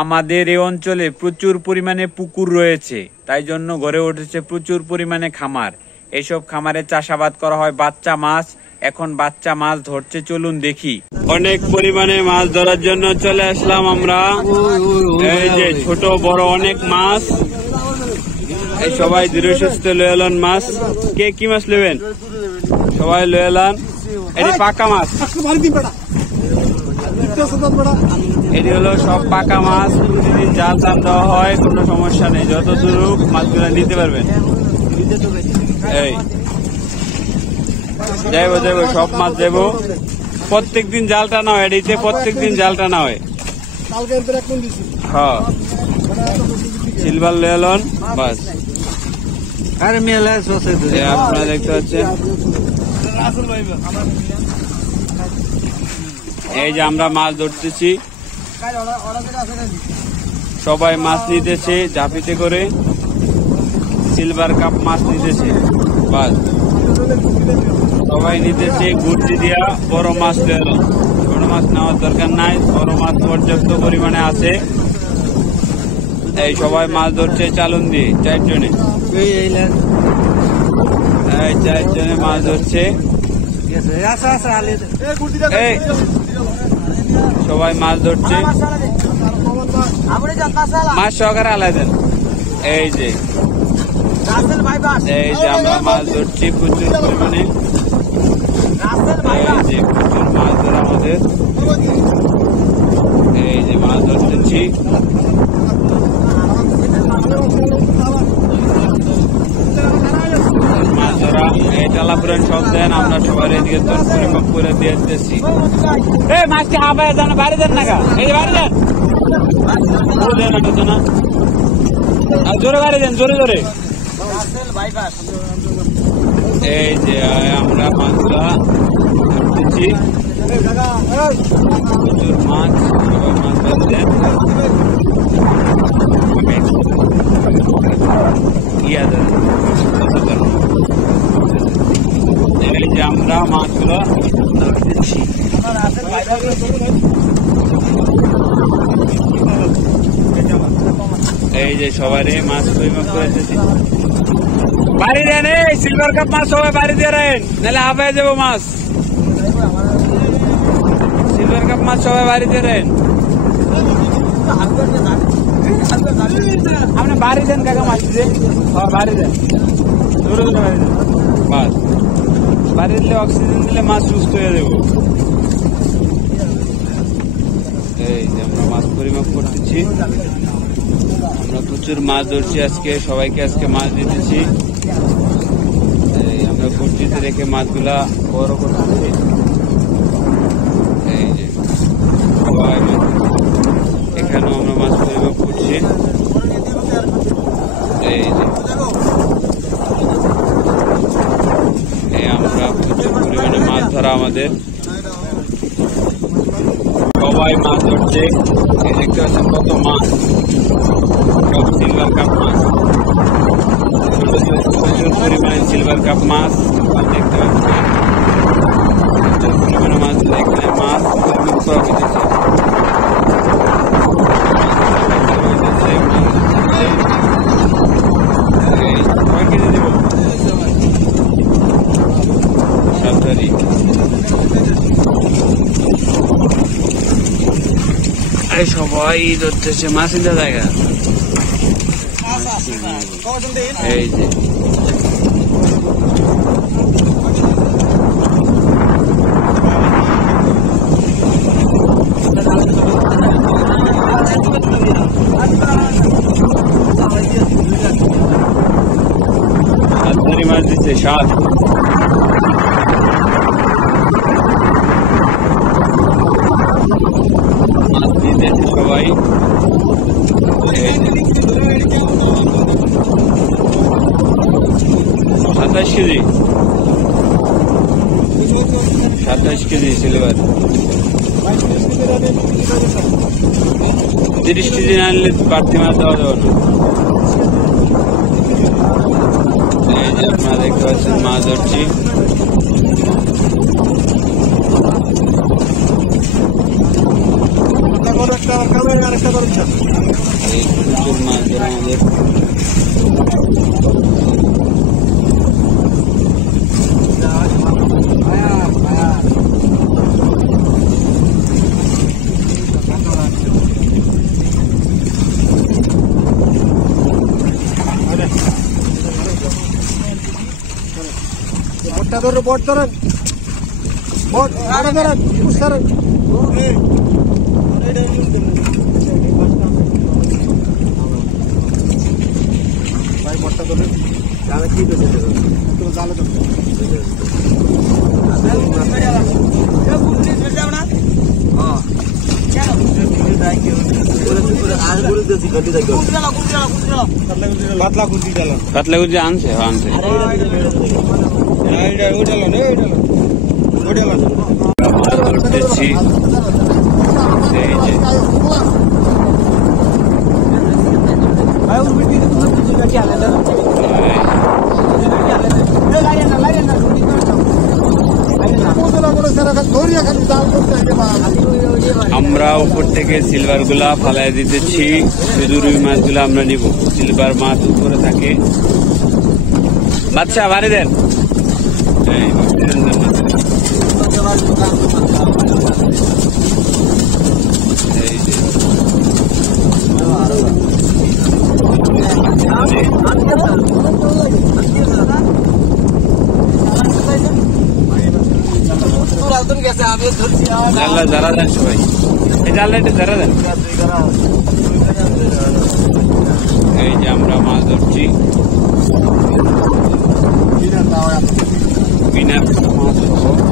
আমাদের এই অঞ্চলে প্রচুর পরিমাণে পুকুর রয়েছে, তাই জন্য গড়ে উঠেছে প্রচুর পরিমাণে খামার। এইসব খামারে চাষাবাদ করা হয় বাচ্চা মাছ। এখন বাচ্চা মাছ ধরছে, চলুন দেখি। অনেক পরিমাণে মাছ ধরার জন্য চলে আসলাম আমরা। এই যে ছোট বড় অনেক মাছ, এই সবাই ধীরে সুস্থে লয়ে এলেন মাছ। কে কি মাছ নেবেন? সবাই লয়ে এলেন। এটি পাকা মাছ, এটি হলো সব পাকা মাছ। প্রতিদিন জাল টান দেওয়া হয়, কোনো সমস্যা নেই, যত দূর মাছগুলো নিতে পারবেন। এই যাইব যাইব, সব মাছ যাইব। প্রত্যেকদিন জাল টানা হয়, এটিতে প্রত্যেকদিন জাল টানা হয়। হ্যাঁ, সিলভার লেলন বাস। আপনারা দেখতে পাচ্ছেন, এই যে আমরা মাছ ধরতেছি, সবাই মাছ নিতেছে ঝাঁপিতে করে। সিলভার কাপ মাছ নিতেছে বাস, সবাই নিতেছে গুড়ি দিয়া। বড় মাছ লেলো, ছোট মাছ নেওয়ার দরকার নাই, বড় মাছ পর্যাপ্ত পরিমাণে আছে। এই সবাই মাছ ধরছে চালুন দিয়ে, 4 জনে। এই 4 জনে মাছ ধরছে। সবাই মাছ ধরছে, মাছ সহকারে আলাই দেন। এই যে আমরা মাছ ধরছি প্রচুর পরিমাণে। এই যে প্রচুর মাছ ধরা আমাদের। এই যে মাছ ধরতেছি, মাছ ধরা। এই টালাপুরান সব দেন, আমরা সবাই এদিকে পরিমাপ করে দিয়ে দিতেছি। এই মাছটি হাবায় যান, বাইরে দেন না, এই যে বাইরে দেন, না জোরে বাইরে দেন, জোরে জোরে। এই যে আমরা মাছগুলা ধরতেছি, প্রচুর মাছ, সবাই মাছ বাইরে দেন। এই যে আমরা মাছগুলো ধরতেছি। এই যে সবাই মাছ পরিমাপ করেছি, বাড়ি দেন। এই সিলভার কাপ মাছ সবাই বাড়ি দিয়ে রাখেন, নাহলে হাফায় যাবো মাছ। সিলভার কাপ মাছ সবাই বাড়ি দিয়ে রাখেন। আপনি বাড়ি দেন কাকা, মাছ দিয়ে বাড়ি দেন, ধরে ধরে বাড়ি দেন মাছ। বাড়ি দিলে অক্সিজেন দিলে মাছ সুস্থ হয়ে যাবো। এই যে আমরা মাছ পরিমাপ করতেছি, আমরা প্রচুর মাছ ধরছি আজকে, সবাইকে আজকে মাছ দিতেছি। এই আমরা গুড়িতে রেখে মাছগুলা বড় করতেছি। এই যে সবাই এখানেও আমরা মাছ পরিমাপ করছি। এই যে আমরা প্রচুর পরিমাণে মাছ ধরা আমাদের, সবাই মাছ ধরছে। দেখতে পাচ্ছেন কত মাছ, সব সিলভার কাপ মাছ, প্রচুর পরিমাণে সিলভার কাপ মাছ দেখতে পাচ্ছেন। প্রচুর পরিমাণে মাছ, এখানে মাছ করা হইতেছে। সবাই ধরতেছে মাছ ইন্দা জায়গা। এই যে মাছ দিচ্ছে সাত। সবাই 27 কেজি, 27 কেজি সিলভার। 30 কেজি না আনলে বাড়তি মাছ দেওয়া যাবে না। এই যে আপনারা দেখতে পাচ্ছেন মাছ ধরছি। একটা এই প্রচুর মাছ ধরা আমাদের। बोट धरन बोट आगे धरन उस धरन भाई बोटটা ধরে জালে কি দিতে তো জালে তো ये गुंडी झड़ जाओ ना हां क्या गुंडी दाई के पूरे आज पूरे देसी गड्डी दाई गुंडी डालो पातला गुंडी डालो কাতলা গুজি আনছে আনছে। মাছ ধরতেছি এই যে আমরা উপর থেকে সিলভার গুলা ফালাই দিতেছি, শুধু রুই মাছগুলো আমরা নিব। সিলভার মাছ উপরে থাকে। বাচ্চা বাড়ি দেন। এই মাছ। এই যে জানলা যারা দেন সবাই, এই জানলা একটু যারা দেন। এই যে আমরা মাছ ধরছি, বিনা মাছ ধরবো।